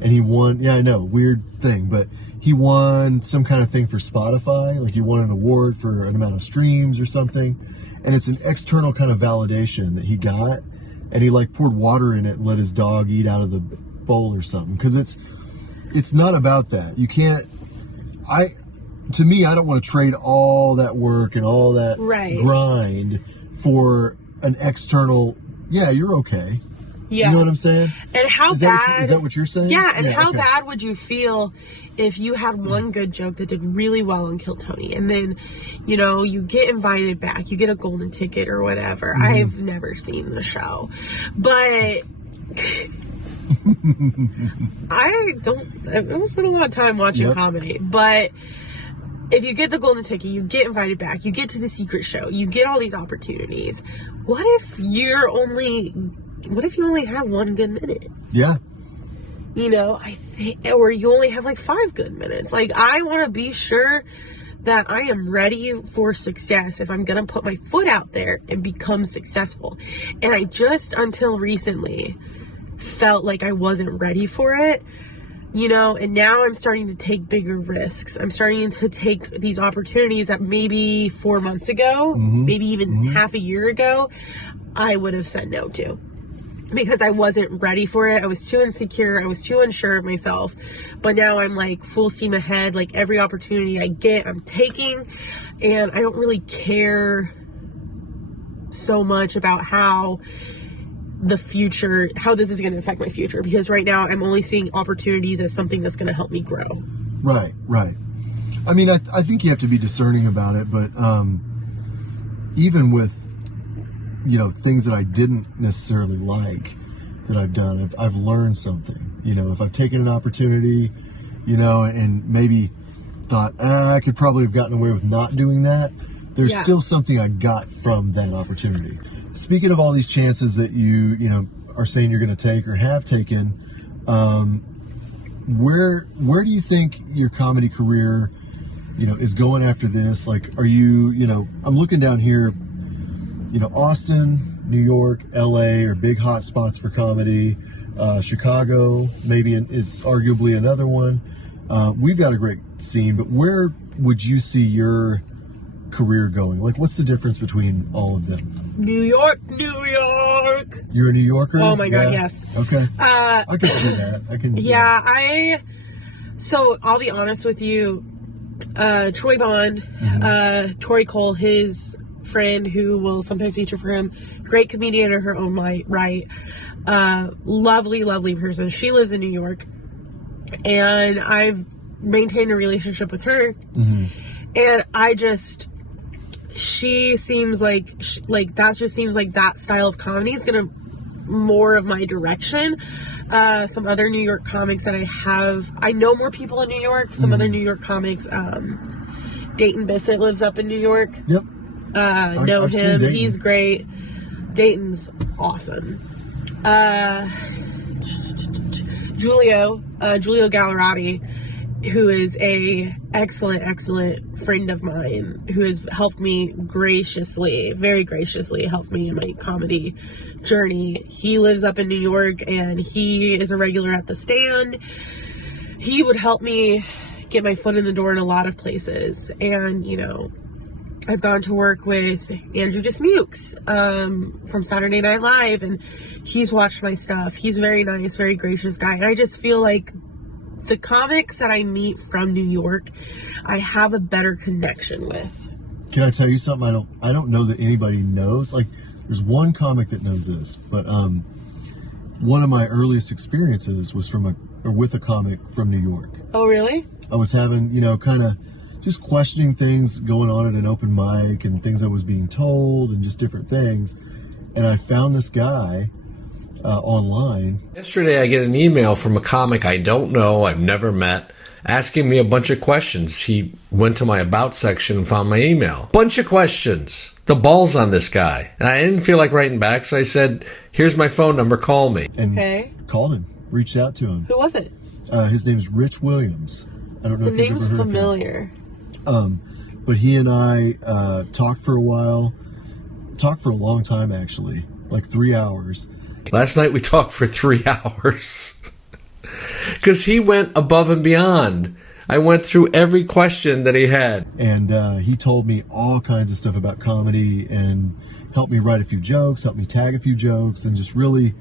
And he won, yeah, I know, weird thing, but he won some kind of thing for Spotify. Like he won an award for an amount of streams or something. And it's an external kind of validation that he got. And he like poured water in it and let his dog eat out of the bowl or something. Because it's not about that. You can't, to me, I don't want to trade all that work and all that grind for an external, yeah, you're okay. Yeah. You know what I'm saying? And how is bad... Is that what you're saying? Yeah, and how bad would you feel if you had one good joke that did really well on Kill Tony, and then, you know, you get invited back, you get a golden ticket or whatever. Mm-hmm. I've never seen the show. But... I don't put a lot of time watching comedy, but... if you get the golden ticket, you get invited back, you get to the secret show, you get all these opportunities. What if you only have one good minute? Yeah. You know, or you only have like 5 good minutes. Like, I want to be sure that I am ready for success if I'm going to put my foot out there and become successful. And I just, until recently, felt like I wasn't ready for it. You know, and now I'm starting to take bigger risks. I'm starting to take these opportunities that maybe 4 months ago, maybe even half a year ago, I would have said no to. Because I wasn't ready for it. I was too insecure. I was too unsure of myself. But now I'm like full steam ahead. Like every opportunity I get, I'm taking. And I don't really care so much about how this is going to affect my future, because right now I'm only seeing opportunities as something that's going to help me grow. Right. I mean, I think you have to be discerning about it, but even with, you know, things that I didn't necessarily like that I've done, I've learned something. You know, if I've taken an opportunity, you know, and maybe thought, I could probably have gotten away with not doing that, there's Yeah. still something I got from that opportunity. Speaking of all these chances that you are saying you're going to take or have taken, where do you think your comedy career, is going after this? Like, are you, I'm looking down here, Austin, New York, LA are big hot spots for comedy. Chicago maybe is arguably another one. We've got a great scene, but where would you see your career going? Like, what's the difference between all of them? New York, New York. You're a New Yorker? Oh my God, Yeah. yes. Okay. I can see that. Yeah, so I'll be honest with you, Troy Bond, Tori Cole, his friend who will sometimes feature for him, great comedian in her own right, lovely person. She lives in New York, and I've maintained a relationship with her, and she seems like that style of comedy is gonna more of my direction. Some other New York comics that I know more people in New York. Some other New York comics. Dayton Bissett lives up in New York. Yep. Know I've seen him. Dayton. He's great. Dayton's awesome. Julio Gallerati, who is a excellent friend of mine, who has helped me very graciously helped me in my comedy journey. He lives up in New York, and he is a regular at the Stand. He would help me get my foot in the door in a lot of places, and I've gone to work with Andrew Dismukes from Saturday Night Live, and he's watched my stuff. He's a very nice, very gracious guy, and I just feel like the comics that I meet from New York, I have a better connection with. Can I tell you something? I don't know that anybody knows. Like, there's one comic that knows this, but one of my earliest experiences was with a comic from New York. Oh, really? I was having, kind of just questioning things going on at an open mic and things I was being told and just different things. And I found this guy online. Yesterday I get an email from a comic I don't know, I've never met, asking me a bunch of questions. He went to my About section and found my email. Bunch of questions. The ball's on this guy. And I didn't feel like writing back, so I said, here's my phone number, call me. And called him, reached out to him. Who was it? His name's Rich Williams. I don't know if you've ever heard of him. The name's familiar. But he and I talked for a while. Talked for a long time, actually. Like 3 hours. Last night we talked for 3 hours. Because he went above and beyond. I went through every question that he had. And he told me all kinds of stuff about comedy and helped me write a few jokes, helped me tag a few jokes, and just really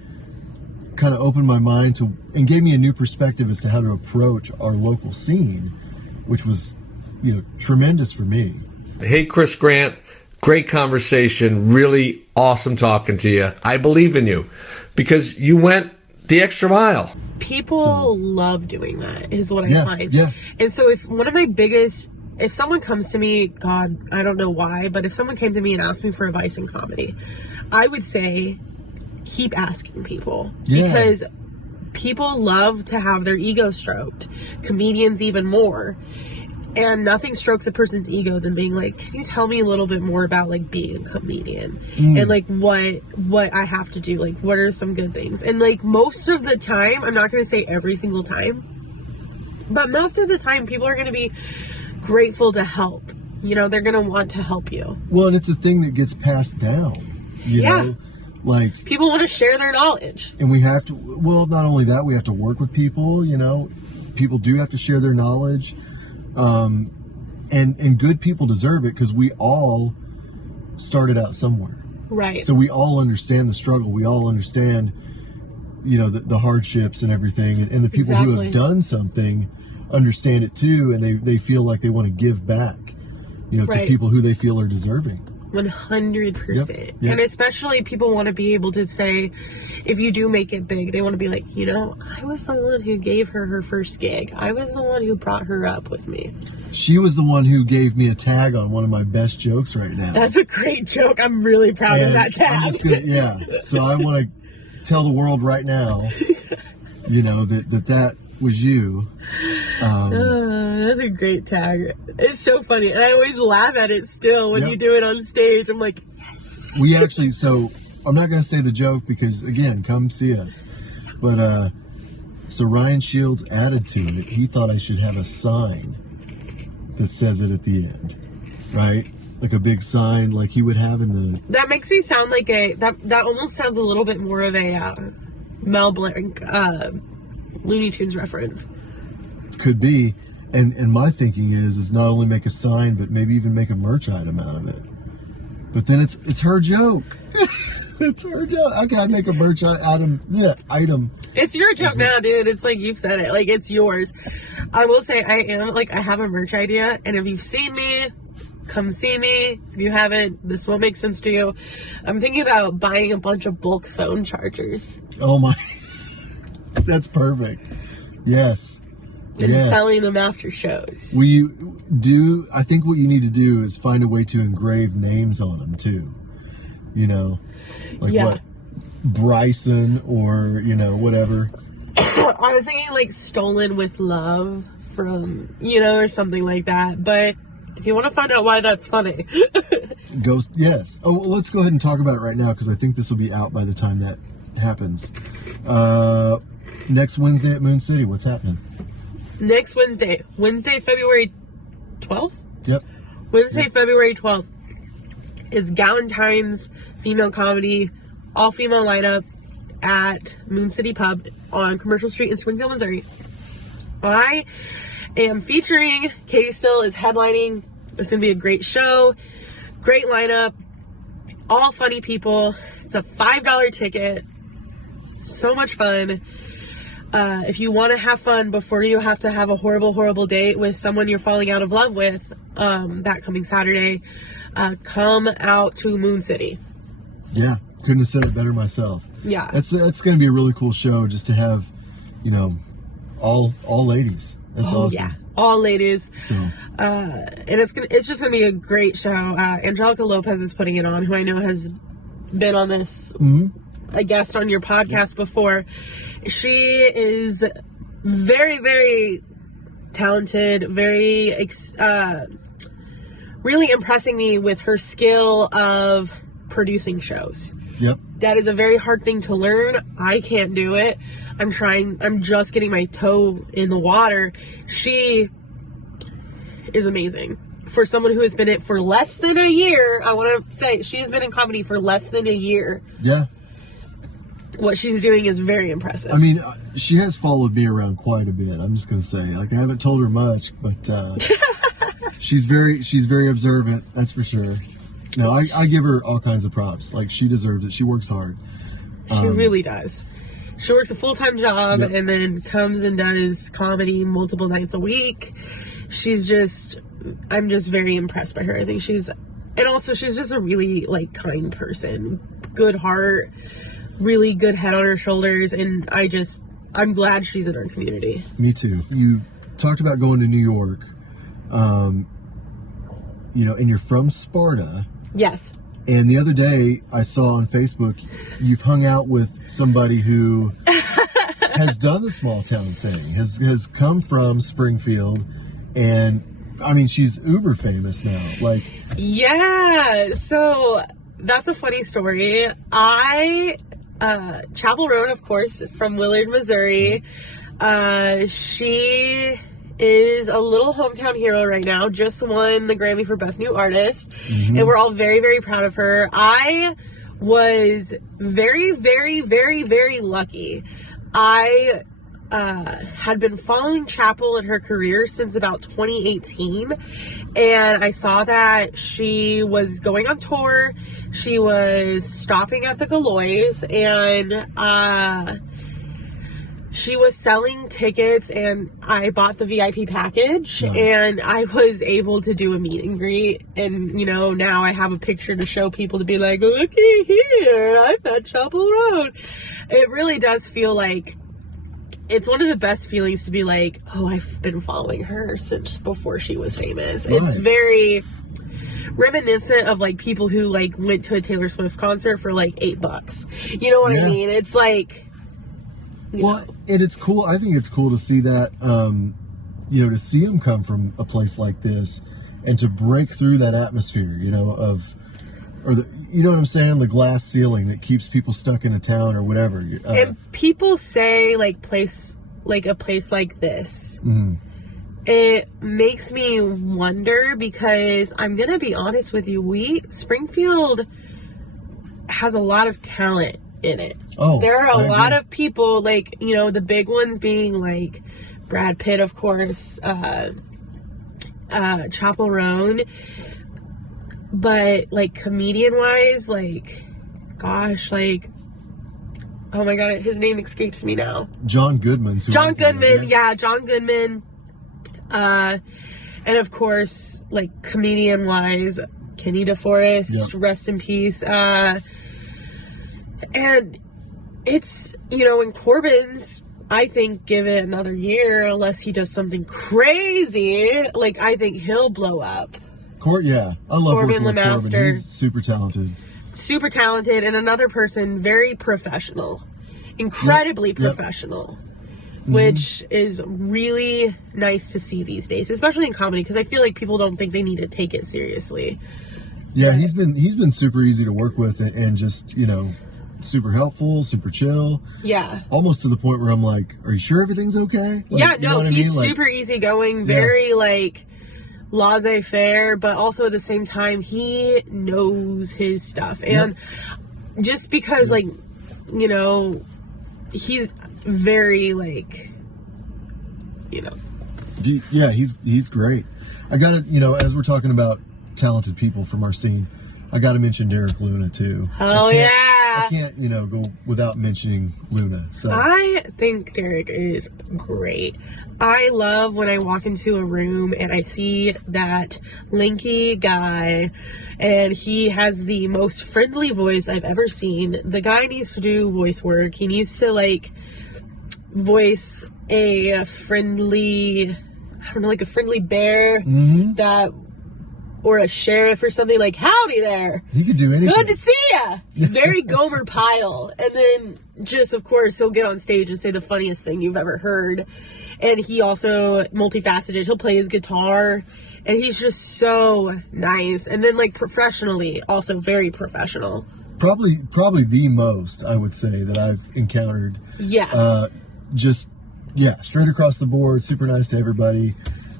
kind of opened my mind to, and gave me a new perspective as to how to approach our local scene, which was, tremendous for me. Hey, Chris Grant, great conversation. Really awesome talking to you. I believe in you because you went the extra mile. People love doing that, is what I find. Yeah. And so if someone comes to me, God, I don't know why, but if someone came to me and asked me for advice in comedy, I would say, keep asking people. Yeah. Because people love to have their ego stroked. Comedians even more. And nothing strokes a person's ego than being like, can you tell me a little bit more about like being a comedian and like what I have to do? Like, what are some good things? And like most of the time, I'm not going to say every single time, but most of the time people are going to be grateful to help. They're going to want to help you. Well, and it's a thing that gets passed down, you know? Like, people want to share their knowledge. And we have to, well, not only that, we have to work with people, people do have to share their knowledge. And good people deserve it because we all started out somewhere. Right. So we all understand the struggle. We all understand, the hardships and everything. And the people who have done something understand it too. And they feel like they want to give back, to people who they feel are deserving. 100%. Yep. And especially people want to be able to say, if you do make it big, they want to be like, I was the one who gave her first gig. I was the one who brought her up with me. She was the one who gave me a tag on one of my best jokes right now. That's a great joke. I'm really proud of that tag. So I want to tell the world right now, that was you. That's a great tag. It's so funny. And I always laugh at it still when you do it on stage. I'm like, yes. We actually, so I'm not going to say the joke because, again, come see us. But, so Ryan Shields added to it. He thought I should have a sign that says it at the end, right? Like a big sign like he would have in the... That makes me sound like that almost sounds a little bit more of a Mel Blanc Looney Tunes reference. Could be. And my thinking is not only make a sign, but maybe even make a merch item out of it. But then it's her joke. It's her joke. How can I make a merch item? It's your joke now, dude. It's like you've said it. Like, it's yours. I will say I have a merch idea. And if you've seen me, come see me. If you haven't, this will make sense to you. I'm thinking about buying a bunch of bulk phone chargers. Oh my. That's perfect. Yes. And selling them after shows. I think what you need to do is find a way to engrave names on them too. You know, like what? Bryson or, whatever. I was thinking like stolen with love from, or something like that. But if you want to find out why that's funny. Yes. Oh, well, let's go ahead and talk about it right now because I think this will be out by the time that happens. Next Wednesday at Moon City, what's happening? Next Wednesday, February 12th? Yep. Wednesday, February 12th is Galentine's Female Comedy, all-female lineup at Moon City Pub on Commercial Street in Springfield, Missouri. I am featuring, Katie Still is headlining. It's going to be a great show, great lineup, all funny people. It's a $5 ticket. So much fun. If you want to have fun before you have to have a horrible, horrible date with someone you're falling out of love with, that coming Saturday, come out to Moon City. Yeah, couldn't have said it better myself. Yeah. That's going to be a really cool show just to have, all ladies. That's awesome. Yeah, all ladies. So, and it's just gonna be a great show. Angelica Lopez is putting it on, who I know has been on this, a guest on your podcast before. She is very, very talented, very, really impressing me with her skill of producing shows. Yep. That is a very hard thing to learn. I can't do it. I'm just getting my toe in the water. She is amazing. For someone who has been in it for less than a year, I want to say she has been in comedy for less than a year. Yeah. What she's doing is very impressive. I mean, she has followed me around quite a bit. I'm just going to say, I haven't told her much, but she's very observant. That's for sure. No, I give her all kinds of props. Like, she deserves it. She works hard. She really does. She works a full-time job and then comes and does comedy multiple nights a week. I'm just very impressed by her. I think she's just a really, kind person. Good heart, really good head on her shoulders, and I'm glad she's in our community. Me too. You talked about going to New York, and you're from Sparta. Yes. And the other day, I saw on Facebook, you've hung out with somebody who has done the small town thing, has come from Springfield, and, I mean, she's uber famous now. Yeah, so that's a funny story. Chapel Roan, of course, from Willard, Missouri. She is a little hometown hero right now. Just won the Grammy for Best New Artist. And we're all very, very proud of her. I was very, very, very, very lucky. I had been following Chapel in her career since about 2018. And I saw that she was going on tour. She was stopping at the Galois. And she was selling tickets, and I bought the VIP package. Nice. And I was able to do a meet and greet. And, now I have a picture to show people to be like, looky here, I'm at Chapel Road. It really does feel like it's one of the best feelings to be like, oh, I've been following her since before she was famous. Right. It's very reminiscent of people who went to a Taylor Swift concert for $8. You know what I mean? It's Well, and it's cool. I think it's cool to see that, to see him come from a place like this and to break through that atmosphere, you know what I'm saying? The glass ceiling that keeps people stuck in a town or whatever. And people say a place like this. Mm-hmm. It makes me wonder, because I'm going to be honest with you, Springfield has a lot of talent in it. Oh, there are a lot of people, the big ones being Brad Pitt, of course, Chaperone, but comedian wise, oh my god, his name escapes me now. John Goodman. John Goodman. And of course, comedian wise, Kenny DeForest, yep. Rest in peace. And it's, in Corbin's, I think, give it another year, unless he does something crazy, I think he'll blow up. I love Corbin Corbin. LeMaster. He's super talented. And another person, very professional, incredibly professional, which is really nice to see these days, especially in comedy, because I feel like people don't think they need to take it seriously. Yeah, he's been super easy to work with and just, super helpful, super chill. Yeah. Almost to the point where I'm like, are you sure everything's okay? He's super easygoing, very laissez-faire, but also at the same time, he knows his stuff. And just because, he's very, he's great. I gotta, as we're talking about talented people from our scene, I gotta mention Derek Luna, too. I can't, go without mentioning Luna. So I think Derek is great. I love when I walk into a room and I see that lanky guy, and he has the most friendly voice I've ever seen. The guy needs to do voice work. He needs to voice a friendly, a friendly bear or a sheriff or something, howdy there. He could do anything. Good to see ya. Very Gomer Pyle. And then just, of course, he'll get on stage and say the funniest thing you've ever heard. And he also, multifaceted, he'll play his guitar. And he's just so nice. And then, professionally, also very professional. Probably the most, I would say, that I've encountered. Yeah. Straight across the board, super nice to everybody.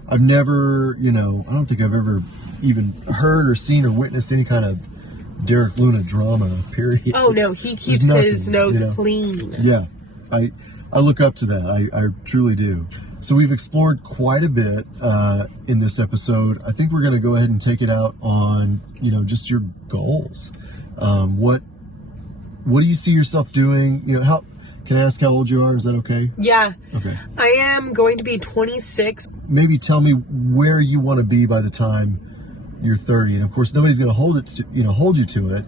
I've never, I don't think I've ever even heard or seen or witnessed any kind of Derek Luna drama, period. Oh, no, he keeps his nose clean. Yeah, I look up to that. I truly do. So we've explored quite a bit in this episode. I think we're going to go ahead and take it out on, just your goals. What do you see yourself doing? Can I ask how old you are? Is that okay? Yeah. Okay. I am going to be 26. Maybe tell me where you want to be by the time you're 30. And of course, nobody's going to hold you to it.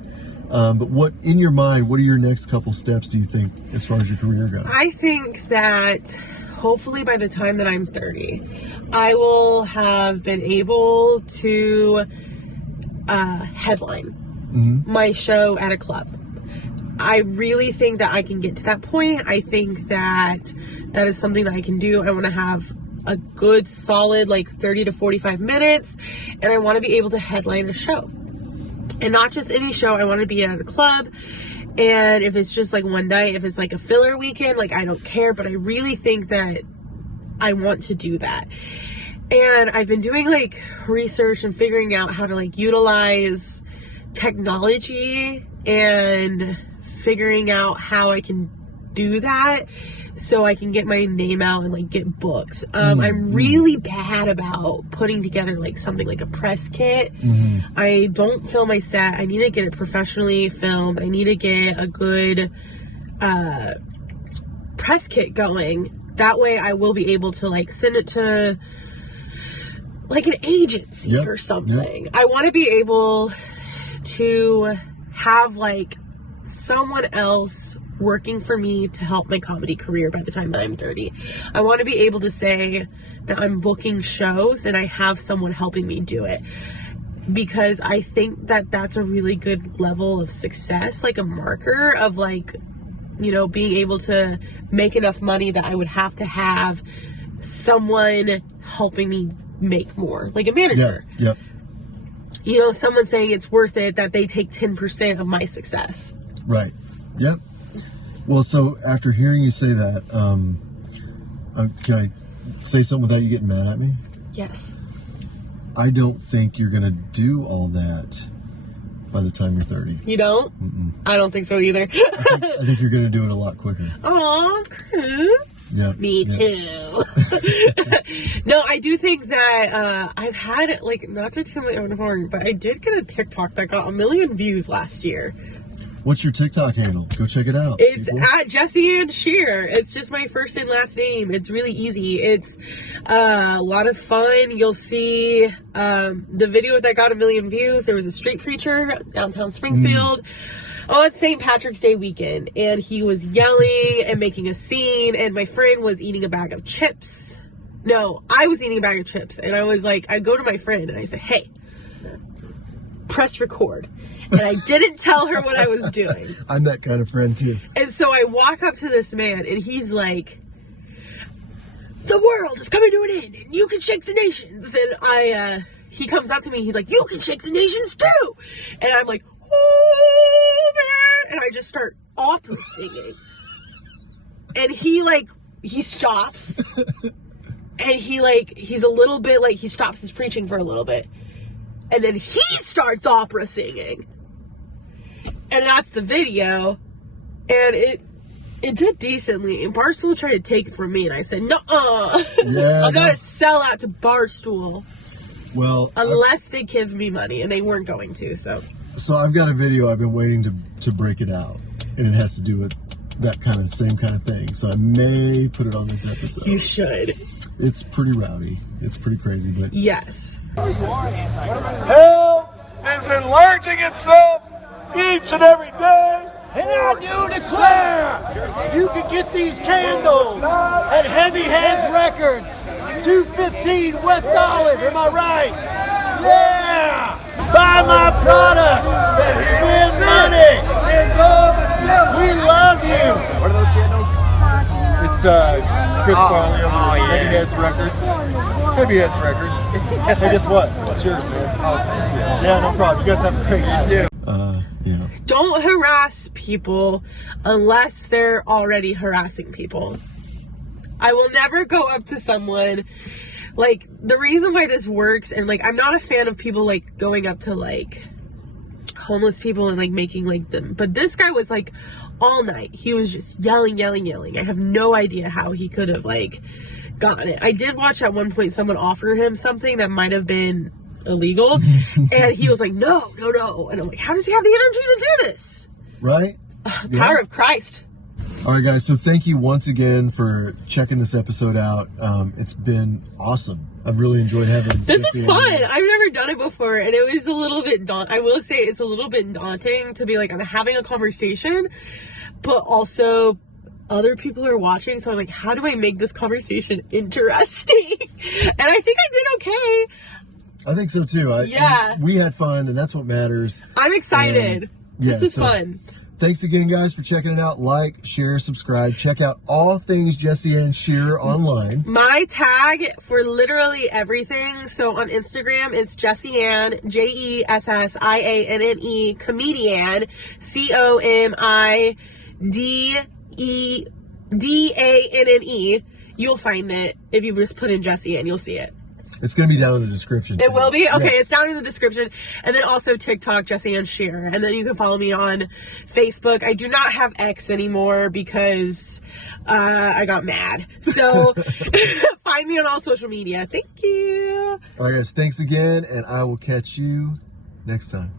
But what, in your mind, what are your next couple steps, do you think, as far as your career goes? I think that hopefully by the time that I'm 30, I will have been able to headline my show at a club. I really think that I can get to that point. I think that is something that I can do. I want to have a good solid 30 to 45 minutes, and I want to be able to headline a show. And not just any show, I want to be at a club. And if it's just one night, if it's a filler weekend, I don't care, but I really think that I want to do that. And I've been doing research and figuring out how to utilize technology and figuring out how I can do that so I can get my name out and get booked. I'm really bad about putting together something like a press kit. I don't film my set. I need to get it professionally filmed. I need to get a good press kit going. That way I will be able to send it to an agency or something. I want to be able to have someone else working for me to help my comedy career by the time that I'm 30. I want to be able to say that I'm booking shows and I have someone helping me do it, because I think that that's a really good level of success, a marker of you know, being able to make enough money that I would have to have someone helping me make more, like a manager. Yep. You know, someone saying it's worth it, that they take 10% of my success. Right. Yep. Well, so after hearing you say that, can I say something without you getting mad at me? Yes. I don't think you're going to do all that by the time you're 30. You don't? Mm-mm. I don't think so either. I think you're going to do it a lot quicker. Aw, Chris. Yeah. Me too. No, I do think that I've had, like, not to toot my own horn, but I did get a TikTok that got 1 million views last year. What's your TikTok handle? Go check it out. It's people. at Jessianne Scherer. It's just my first and last name. It's really easy. It's a lot of fun. You'll see the video that got 1 million views. There was a street preacher downtown Springfield on St. Patrick's Day weekend, and he was yelling and making a scene, and my friend was eating a bag of chips. No, I was eating a bag of chips, and I was like, I go to my friend and I say, hey, press record. And I didn't tell her what I was doing. I'm that kind of friend too. And so I walk up to this man, and he's like, the world is coming to an end, and you can shake the nations. And he comes up to me, he's like, you can shake the nations too. And I'm like, oh man. And I just start opera singing. And he stops. And he's a little bit like, he stops his preaching for a little bit. And then he starts opera singing. And that's the video. And it did decently. And Barstool tried to take it from me. And I said, nuh-uh. Yeah, I gotta sell out to Barstool. Well, unless they give me money. And they weren't going to, so. So I've got a video I've been waiting to break it out. And it has to do with that same kind of thing. So I may put it on this episode. You should. It's pretty rowdy. It's pretty crazy, but Yes. Hell is enlarging itself each and every day. And I do declare, you can get these candles at Heavy Hands Records, 215 West Olive, am I right? Yeah! Buy my products, spend money. We love you. What are those candles? It's Chris Farley of Heavy Hands Records. Heavy Hands Records. Hey, guess what? What's yours, man? Oh, yeah, no problem. You guys have a great day. yeah. Don't harass people unless they're already harassing people. I will never go up to someone. Like, the reason why this works, and like, I'm not a fan of people like going up to like homeless people and like making like them, but this guy was like all night. He was just yelling. I have no idea how he could have like gotten it. I did watch at one point someone offer him something that might have been illegal, and he was like, no. And I'm like, how does he have the energy to do this? Right? Power of Christ. All right, guys. So thank you once again for checking this episode out. It's been awesome. I've really enjoyed having this. Is fun. I've never done it before, and it was a little bit I will say it's a little bit daunting to be like, I'm having a conversation, but also other people are watching, so I'm like, how do I make this conversation interesting? And I think I did okay. I think so too. We had fun, and that's what matters. I'm excited. And, this is fun. Thanks again, guys, for checking it out. Like, share, subscribe. Check out all things Jessianne Scherer online. My tag for literally everything. So on Instagram, it's Jessianne, Jessianne, comedian, COMIDEDANNE. You'll find it. If you just put in Jessianne, you'll see it. It's going to be down in the description. It will be? Okay, yes. It's down in the description. And then also TikTok, Jessianne Scherer. And then you can follow me on Facebook. I do not have X anymore because I got mad. So find me on all social media. Thank you. All right, guys. Thanks again, and I will catch you next time.